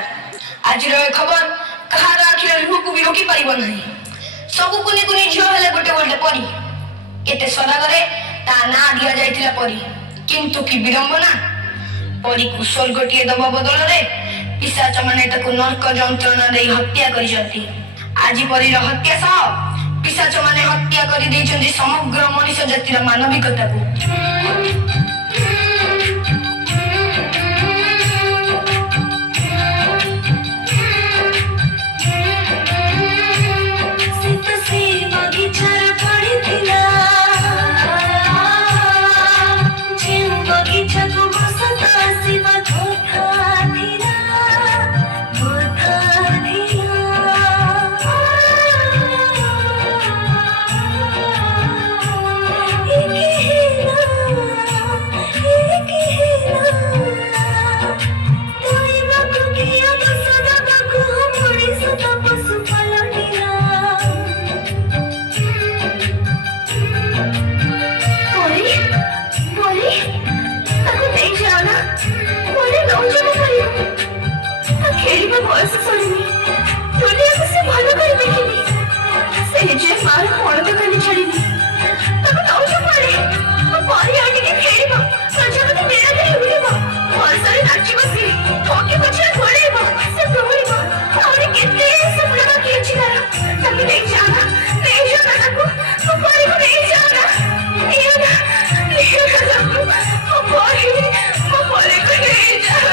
नमस्कार। आज खबर कहार आखिर लुहू भी रोकी पारिब नहीं। सबु कुनी कुनी झियो हेले गोटे गोटे परी केते सरागरे ता ना दिया जाइतिला परी किंतु की विडंबना परी को स्वर्गटिए दब बदल रे पिशाच माने ताकू नरक जंत्रणा दे हत्या करिसथि। आज परी हत्या सह पिशाच माने हत्या करि दैछन्ति समग्र मनुष्य जातिर मानविकता को। बयस सरीनी दुनिया को से भलो कर देखिनी से जे मार कोण तो खाली छड़ीनी तब नौज पड़े पारी आगे के खेलबा प्रजापति मेरा दे उड़ीबा वर्षारे नाची बसी ठोकी बच्चा घोड़ेबा से दौड़ीबा और केते सपना की छिनार तब नहीं जाना को पारी को नहीं जाना ये ना पारी को नहीं जाना